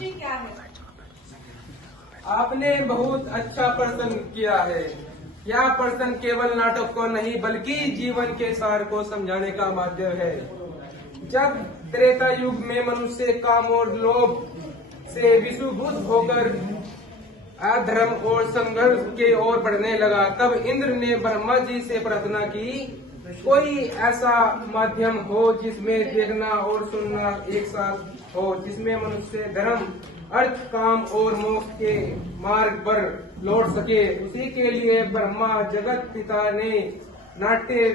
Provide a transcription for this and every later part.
दृष्टि क्या है? आपने बहुत अच्छा प्रश्न किया है। यह प्रश्न केवल नाटक को नहीं बल्कि जीवन के सार को समझाने का माध्यम है। जब त्रेता युग में मनुष्य काम और लोभ से विषुभूत होकर अधर्म और संघर्ष के ओर बढ़ने लगा, तब इंद्र ने ब्रह्मा जी से प्रार्थना की, कोई ऐसा माध्यम हो जिसमें देखना और सुनना एक साथ हो, जिसमें मनुष्य धर्म, अर्थ, काम और मोक्ष के मार्ग पर लौट सके। उसी के लिए ब्रह्मा जगत पिता ने नाट्य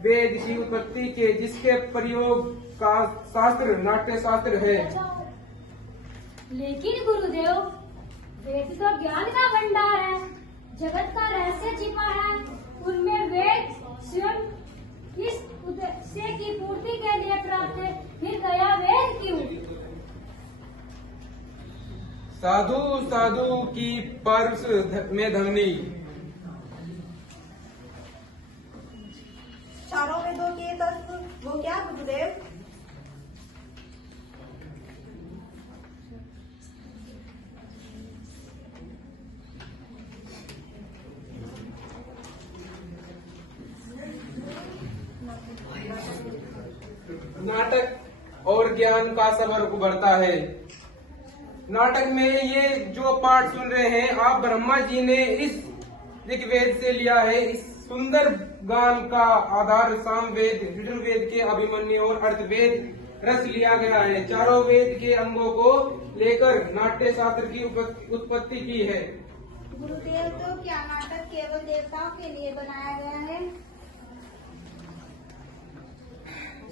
वेद की उत्पत्ति के, जिसके प्रयोग का शास्त्र नाट्य शास्त्र है। लेकिन गुरुदेव, वेद तो ज्ञान का भंडार है, जगत का रहस्य छिपा है, उनमें वेद स्वयं किस उद्देश्य की पूर्ति के लिए प्राप्त है, फिर गया वेद क्यों? साधु साधु की पर्स में धमनी। चारों वेदों के तत्व वो क्या गुरुदेव? नाटक और ज्ञान का सबर उभरता है। नाटक में ये जो पाठ सुन रहे हैं आप, ब्रह्मा जी ने इस ऋग्वेद से लिया है। इस सुंदर गान का आधार सामवेद, यजुर्वेद के अभिमन्यु और अर्थवेद रस लिया गया है। चारों वेद के अंगों को लेकर नाट्य शास्त्र की उत्पत्ति की है। गुरुदेव, तो क्या नाटक केवल देवताओं के लिए बनाया गया है?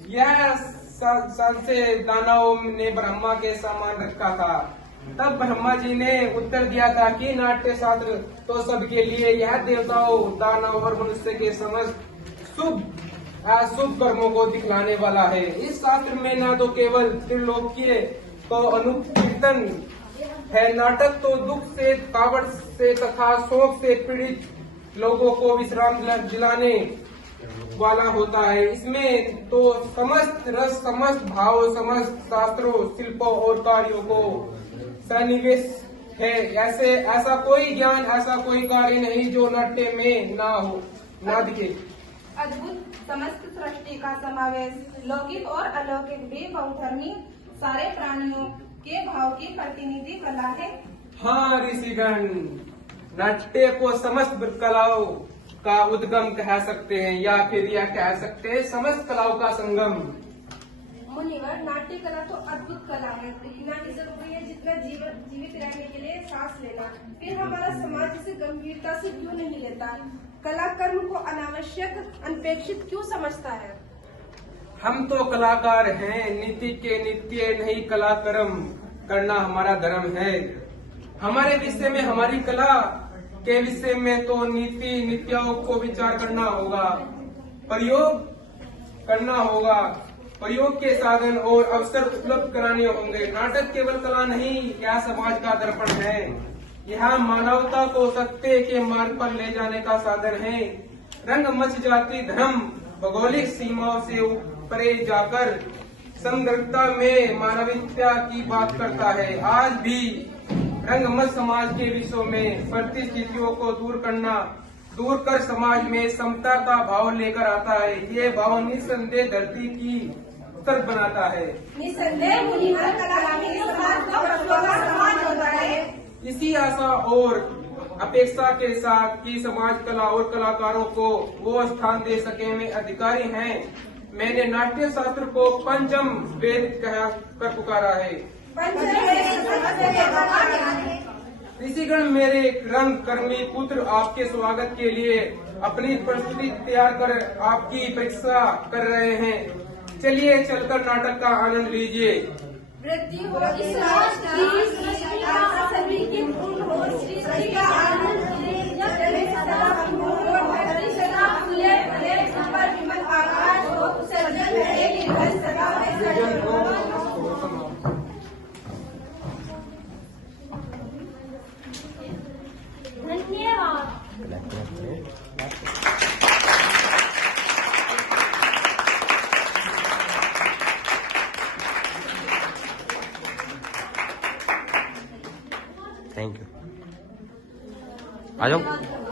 यह सबसे दानव ने ब्रह्मा के सामान रखा था। तब ब्रह्मा जी ने उत्तर दिया था कि नाट्य शास्त्र तो सबके लिए, यह देवताओं, दानव और मनुष्य के समस्त शुभ अशुभ कर्मों को दिखलाने वाला है। इस शास्त्र में न तो केवल त्रिलोकीय तो अनुकीर्तन है, नाटक तो दुख से, कावड़ से तथा शोक से पीड़ित लोगों को विश्राम दिलाने वाला होता है। इसमें तो समस्त रस, समस्त भाव, समस्त शास्त्रों, शिल्पों और कार्यों को सन्निवेश है। ऐसा कोई ज्ञान, ऐसा कोई कार्य नहीं जो नाट्य में ना हो, ना दिखे। अद्भुत समस्त सृष्टि का समावेश, लौकिक और अलौकिक भी बहुधर्मी सारे प्राणियों के भाव की प्रतिनिधि कला है। हाँ ऋषिगण, नाट्य को समस्त कलाओं का उद्गम कह सकते हैं, या फिर यह कह सकते हैं समस्त कलाओं का संगम। मुनिवर, नाट्य कला तो अद्भुत कला है, इतना ही जरूरी है जितना जीवित रहने के लिए सांस लेना। फिर हमारा समाज इसे गंभीरता से क्यों नहीं लेता? कला कर्म को अनावश्यक, अनपेक्षित क्यों समझता है? हम तो कलाकार हैं, नीति के नित्य नहीं कला कर्म करना हमारा धर्म है। हमारे विषय में, हमारी कला के विषय में तो नीति नित्यों को विचार करना होगा, प्रयोग करना होगा, प्रयोग के साधन और अवसर उपलब्ध कराने होंगे। नाटक केवल कला नहीं, यह समाज का दर्पण है। यह मानवता को सत्य के मार्ग पर ले जाने का साधन है। रंगमंच जाति धर्म भौगोलिक सीमाओं से ऊपरे जाकर समग्रता में मानवीयता की बात करता है। आज भी रंगमंच समाज के विषयों में परिस्थितियों को दूर कर समाज में समता का भाव लेकर आता है। ये भाव निस्संदेह धरती की उत्तर बनाता है। निस्संदेह मुनिवर, कला में समाज को प्रश्नों का समाज होता है। इसी आशा और अपेक्षा के साथ कि समाज कला और कलाकारों को वो स्थान दे सके में अधिकारी हैं, मैंने नाट्य शास्त्र को पंचम वेद कहकर पुकारा है। ऋषिगण, मेरे रंग कर्मी पुत्र आपके स्वागत के लिए अपनी प्रस्तुति तैयार कर आपकी प्रतीक्षा कर रहे हैं। चलिए चलकर नाटक का आनंद लीजिए। वृद्धि हो इस समाज की, सभी की पूर्ण हो सृष्टि का आनंद ले, जब जगह सदा अनमोल हो, धरती सदा खुले भले, पर विमल आकाश हो, सज्जन रहे कि घर सदा सजन हो। धन्यवाद। Thank you. आ जाओ।